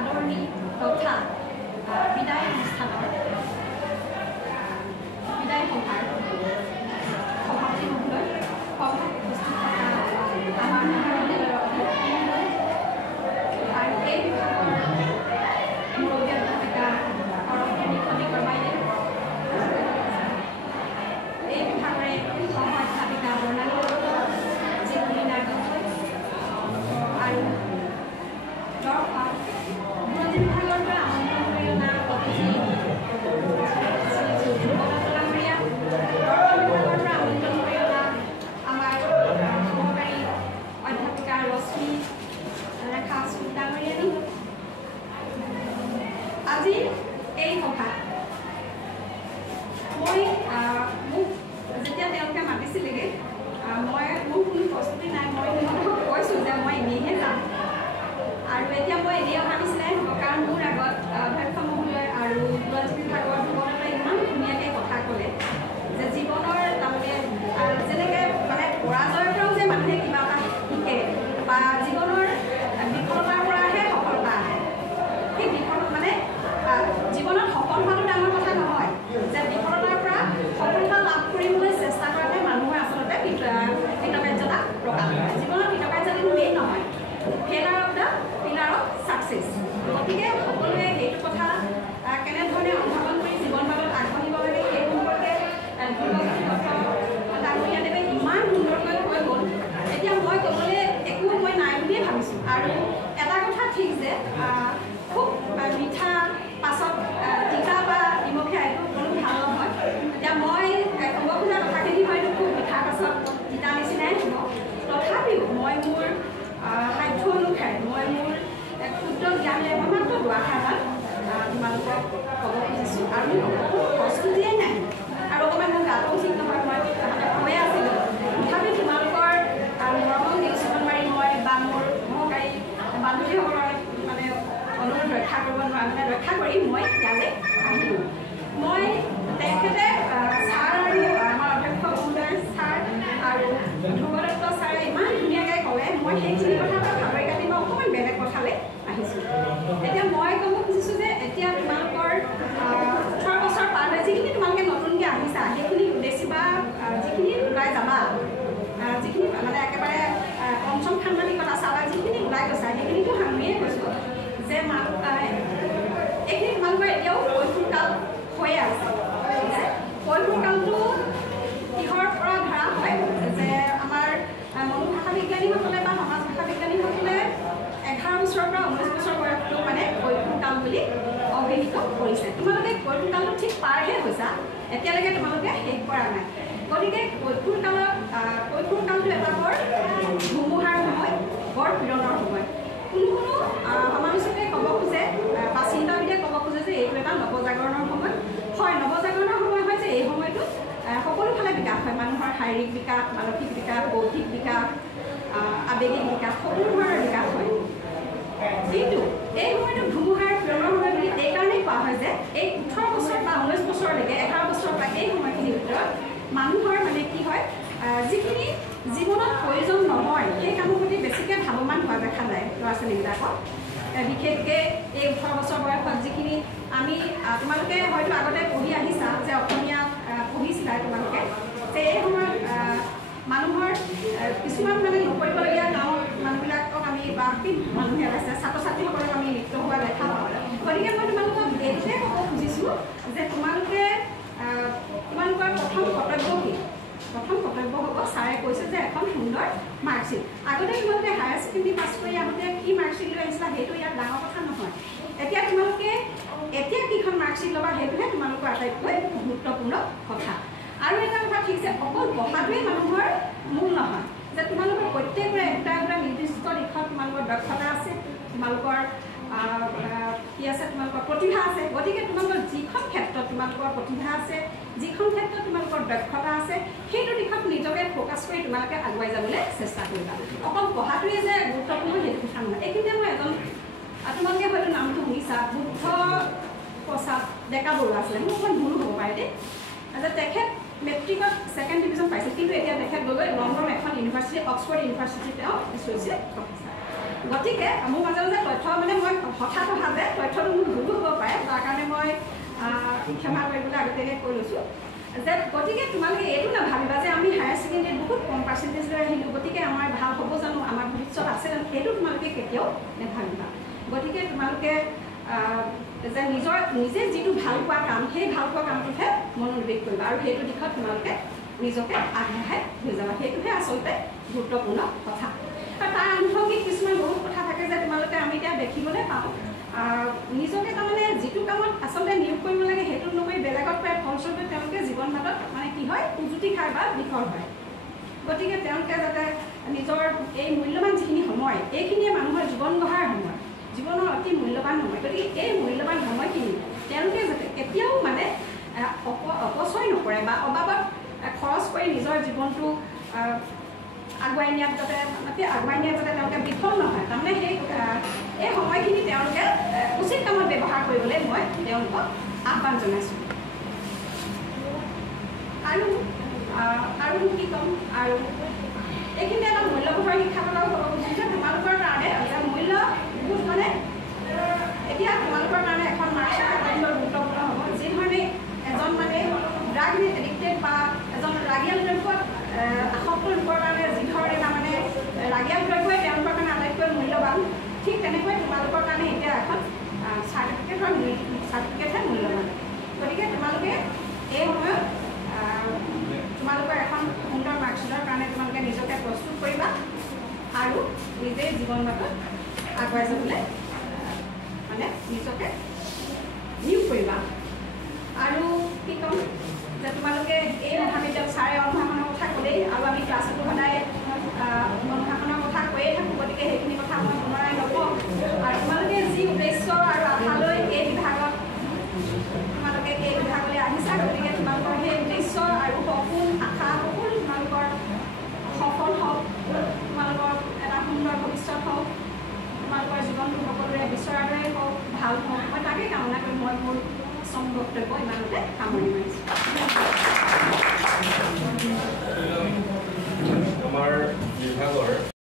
আদৰণি তথা বিদায় অনুষ্ঠানৰ বিদায় সভাৰ সভাপতি মহোদয় সভাত উপস্থিত থকা আমাৰ মহাবিদ্যালয়ৰ আৰু এই বিভাগৰ মুৰব্বী অধ্যাপিকা খনিকৰ বাইদেউ, এই বিভাগৰে সহ অধ্যাপিকা বৰ্ণালী যিখিনি নাগৰিক আৰু বুৰঞ্জী বিভাগৰ পৰা আমন্ত্ৰণ কৰি অনা অতিথি ডাঙৰীয়া, দৰ্শন বিভাগৰ পৰা আমন্ত্ৰণ কৰি অনা আমাৰ সহকাৰী অধ্যাপিকা ৰশ্মি ৰেখা ডাঙৰীয়ানী, আজি এই সভাত মই মোক যেতিয়া তেওঁলোকে মাতিছিলেগৈ মোৰ কোনো প্ৰস্তুতি নাই। মই সিহঁতক কৈছোঁ যে মই এনেইহে যাম আৰু এতিয়া মই এনেই অহা নিচিনাই হ'ব, কাৰণ মোৰ আগত অধ্যক্ষ মহোদয় আৰু বুৰঞ্জী বিভাগৰ ভূগোলতে ইমান ধুনীয়াকৈ কথা ক'লে যে জীৱনৰ তাৰমানে যেনেকৈ মানে পৰাজয়ৰ পৰাও যে মানুহে কিবা এটা শিকে বা জীৱনৰ বিফলতাৰ পৰাহে সফলতা আহে। সেই বিফল মানে জীৱনত সফল হোৱাটো ডাঙৰ কথা নহয়, যে বিফলতাৰ পৰা সফলতা লাভ কৰিবলৈ চেষ্টা কৰাতে মানুহৰ আচলতে কৃতকাৰ্যতা প্ৰকাশ হয়। জীৱনত কৃতকাৰ্যতাটো মেইন নহয়, failure of the pillar of success. গতিকে সকলোৱে সেইটো কথা কেনেধৰণে অনুধাৱন কৰি জীৱনবাদত আগবাঢ়িব লাগে সেই সম্পৰ্কে ডাঙৰীয়াদেৱে ইমান সুন্দৰকৈ কৈ গ'ল। এতিয়া মই ক'বলৈ একো মই নাই বুলিয়ে ভাবিছোঁ। আৰু এটা কথা ঠিক যে খুব মিঠা পাছত তিতা বা নিমখীয়া এইটো কোনো ভাল নহয়। এতিয়া মই ক'ব খোজা কথাখিনি হয়তো খুব মিঠাৰ পাছত তিতা নিচিনাই হ'ব, তথাপিও মই মোৰ সাধ্য অনুসাৰে মই মোৰ ক্ষুদ্ৰ জ্ঞানেৰে মই মাত্ৰ দুআষাৰমান তোমালোকক ক'ব খুজিছোঁ। আৰু মোৰ প্ৰস্তুতিয়ে নাই আৰু অকণমান মোৰ গাটো ঠিক নহয়, মই কৈয়ে আছিলোঁ। তথাপি তোমালোকৰ মৰমৰ নিউজখন মাৰি মই বা মোৰ সহকাৰী বান্ধৱীসকলৰ মানে অনুৰোধ ৰক্ষা কৰিব নোৱাৰা মানে ৰক্ষা কৰি মই ইয়ালৈ আহিলোঁ। মই তেখেতে ছাৰ আৰু আমাৰ অধ্যক্ষ মহোদয় ছাৰ আৰু ধ্ৰুৱদত্ত ছাৰে ইমান ধুনীয়াকৈ ক'লে, মই সেইখিনি কথা ভাবি কাটি মই অকণমান বেলেগ কথালৈ আহিছোঁ। এতিয়া মই ক'ব খুজিছোঁ যে এতিয়া তোমালোকৰ 18 বছৰ পাৰ হৈ যিখিনি তোমালোকে নতুনকৈ আহিছা সেইখিনি উদ্দেশ্যি বা যিখিনি ওলাই যাবা, যিখিনি মানে একেবাৰে পঞ্চম সাংবাদিকতা চাবা যিখিনি ওলাই গৈছা সেইখিনিতো সামৰিয়ে কৈছোঁ যে এইখিনি তোমালোকৰ এতিয়াও কৈশোৰকাল হৈয়ে আছে। কৈশোৰকালটো কিহৰ পৰা ধৰা হয় যে আমাৰ মনোভাষা বিজ্ঞানীসকলে বা সমাজ ভাষা বিজ্ঞানীসকলে 11 বছৰৰ পৰা 19 বছৰ বয়সটো মানে কৈশোৰকাল বুলি অভিহিত কৰিছে। তোমালোকে কৈশোৰকালটো ঠিক পাৰহে হৈছা, এতিয়ালৈকে তোমালোকে শেষ কৰা নাই। গতিকে কৈশোৰকালটো এটা বৰ ধুমুহাৰ সময়, বৰ পীড়নৰ সময়। কোনো সমালোচকে ক'ব খোজে বা চিন্তাবিদে ক'ব খোজে যে এইটো এটা নৱজাগৰণৰ সময়। হয়, নৱজাগৰণৰ সময় হয় যে এই সময়টোত সকলোফালে বিকাশ হয়, মানুহৰ শাৰীৰিক বিকাশ, মানসিক বিকাশ, বৌদ্ধিক বিকাশ, আৱেগিক বিকাশ, সকলো ধৰণৰ বিকাশ হয়। কিন্তু এই সময়টোক ধুমুহাৰ পীড়নৰ সময় বুলি এইকাৰণেই কোৱা হয় যে এই 18 বছৰ বা 19 বছৰলৈকে 11 বছৰ বা এই সময়খিনিৰ ভিতৰত মানুহৰ মানে কি হয় যিখিনি জীৱনত প্ৰয়োজন নহয় সেই কামৰ প্ৰতি বেছিকৈ ধাৱমান হোৱা দেখা যায় ল'ৰা ছোৱালীবিলাকক। বিশেষকৈ এই 18 বছৰ বয়সত যিখিনি আমি তোমালোকে হয়তো আগতে পঢ়ি আহিছা যে অসমীয়া পঢ়িছিলা তোমালোকে, যে এই সময়ত মানুহৰ কিছুমান মানে নকৰিবলগীয়া গাঁৱৰ মানুহবিলাকক আমি বা মানুহে আছে ছাত্ৰ ছাত্ৰীসকলক আমি লিপ্ত হোৱা দেখা পাওঁ। গতিকে মই তোমালোকক এইটোৱে ক'ব খুজিছোঁ যে তোমালোকৰ প্ৰথম কৰ্তব্য কি? প্ৰথম কৰ্তব্য হ'ব, ছাৰে কৈছে যে এখন সুন্দৰ মাৰ্কশ্বিট। আগতে তোমালোকে হায়াৰ ছেকেণ্ডেৰী পাছ কৰি আহোঁতে কি মাৰ্কশ্বিট লৈ আহিছিলা সেইটো ইয়াত ডাঙৰ কথা নহয়। এতিয়া তোমালোকে এতিয়া কিখন মাৰ্কশ্বিট ল'বা সেইটোহে তোমালোকৰ আটাইতকৈ গুৰুত্বপূৰ্ণ কথা। আৰু এটা কথা ঠিক যে অকল পঢ়াটোৱেই মানুহৰ মূল নহয়, যে তোমালোকৰ প্ৰত্যেকৰে এটা এটা নিৰ্দিষ্ট দিশত তোমালোকৰ দক্ষতা আছে, তোমালোকৰ কি আছে, তোমালোকৰ প্ৰতিভা আছে। গতিকে তোমালোকৰ যিখন ক্ষেত্ৰত তোমালোকৰ প্ৰতিভা আছে, যিখন ক্ষেত্ৰত তোমালোকৰ দক্ষতা আছে, সেইটো দিশত নিজকে ফ'কাছ কৰি তোমালোকে আগুৱাই যাবলৈ চেষ্টা কৰিবা। অকল পঢ়াটোৱে যে গুৰুত্বপূৰ্ণ সেইটো কথা নহয়। এইখিনিতে মই এজন তোমালোকে হয়তো নামটো শুনিছা, বুদ্ধ প্ৰসাদ ডেকা বৰুৱা আছিলে, মোৰ অকণমান ভুল হ'ব পাৰে দেই। তেখেত মেট্ৰিকত 2nd ডিভিজন পাইছিল, কিন্তু এতিয়া তেখেত গৈ লণ্ডন এখন ইউনিভাৰ্চিটি, অক্সফৰ্ড ইউনিভাৰ্চিটিত তেওঁ এছ'চিয়েট প্ৰফেচাৰ। গতিকে মোৰ মাজে মাজে তথ্য মানে মই হঠাৎ অহা যে ক্ষমা কৰিবলৈ আগতীয়াকৈ কৈ লৈছোঁ যে গতিকে তোমালোকে এইটো নাভাবিবা যে আমি হায়াৰ ছেকেণ্ডেৰীত বহুত কম পাৰ্চেণ্টেজ লৈ আহিলোঁ গতিকে আমাৰ ভাল হ'ব জানো আমাৰ ভৱিষ্যত আছে জানো সেইটো তোমালোকে কেতিয়াও নাভাবিবা গতিকে তোমালোকে যে নিজে যিটো ভাল পোৱা কাম সেই ভাল পোৱা কামটোতহে মনোনিৱেশ কৰিবা আৰু সেইটো দিশত তোমালোকে নিজকে আগবঢ়াই লৈ যাবা সেইটোহে আচলতে গুৰুত্বপূৰ্ণ কথা আৰু তাৰ আনুষংগিক কিছুমান বহুত কথা থাকে যে তোমালোকে আমি এতিয়া দেখিবলৈ পাওঁ নিজকে তাৰমানে যিটো কামত আচলতে নিয়োগ কৰিব লাগে সেইটো নকৰি বেলেগত প্ৰায় ফলস্বৰূপে তেওঁলোকে জীৱন বাটত মানে কি হয় উজুতি খায় বা বিফল হয় গতিকে তেওঁলোকে যাতে নিজৰ এই মূল্যৱান যিখিনি সময় এইখিনিয়ে মানুহৰ জীৱন গঢ়াৰ সময় জীৱনৰ অতি মূল্যৱান সময় গতিকে এই মূল্যৱান সময়খিনি তেওঁলোকে যাতে কেতিয়াও মানে অপচয় নকৰে বা অবাবত খৰচ কৰি নিজৰ জীৱনটো আগুৱাই নিয়াত যাতে তেওঁলোকে বিফল নহয় তাৰমানে এই সময়খিনি তেওঁলোকে উচিত কামত ব্যৱহাৰ কৰিবলৈ মই তেওঁলোকক আহ্বান জনাইছোঁ আৰু কি ক'ম আৰু এইখিনি এটা মূল্যবোধৰ শিক্ষামূলক হ'ব খুজিছে তোমালোকৰ কাৰণে মূল্যবোধ মানে এতিয়া তোমালোকৰ কাৰণে এখন মাৰ্কশ্বিট আটাইতকৈ গুৰুত্বপূৰ্ণ হ'ব যিধৰণে এজন মানে ড্ৰাগ এডিক্টেড বা এজন ৰাগিয়াল দ্ৰব্যত আসক্ত লোকৰ কাৰণে যিধৰণে তাৰমানে ৰাগিয়াল দ্ৰব্যই তেওঁলোকৰ কাৰণে আটাইতকৈ মূল্যৱান ঠিক তেনেকৈ তোমালোকৰ কাৰণে এতিয়া এখন চাৰ্টিফিকেটহে মূল্যৱান গতিকে তোমালোকে এই সময়ত তোমালোকৰ এখন সুন্দৰ মাৰ্কশ্বিটৰ কাৰণে তোমালোকে নিজকে প্ৰস্তুত কৰিবা আৰু নিজে জীৱন বাটত আগুৱাই যাবলৈ মানে নিজকে নিয়োগ কৰিবা আৰু কি ক'ম যে তোমালোকে এই মহাবিদ্যালয় ছাৰে অনুশাসনৰ কথা ক'লেই আৰু আমি ক্লাছতো সদায় অনুশাসনৰ কথা কৈয়ে থাকোঁ গতিকে সেইখিনি কথা মই পুনৰাই নকওঁ আৰু তোমালোকে যি উদ্দেশ্য আৰু আশালৈ এই বিভাগলৈ আহিছা গতিকে তোমালোকৰ সেই উদ্দেশ্য আৰু সপোন আশা সকলো তোমালোকৰ সফল হওক তোমালোকৰ এটা সুন্দৰ ভৱিষ্যত হওক তোমালোকৰ জীৱনটো সকলোৰে বিচৰাৰ দৰে হওক ভাল হওক মই তাকেই কামনা কৰি মই মোৰ বক্তব্য ইমানতে সামৰি মাৰিছোঁ আমাৰ বিভাগৰ